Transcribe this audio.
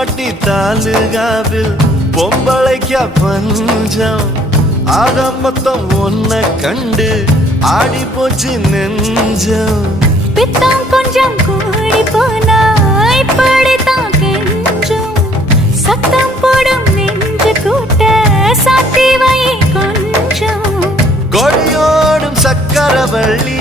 பட்டி தாலுகாவில் பொம்பளைக்க பஞ்சம் ஆக மொத்தம் ஒன்ன கண்டு ஆடி போச்சு நெஞ்சம் பித்தம் கொஞ்சம் கூடி போனா இப்படித்தான் கெஞ்சும் சத்தம் போடும் நெஞ்சு கூட்ட சாத்தி வை கொஞ்சம் கொடியோடும் சக்கரவள்ளி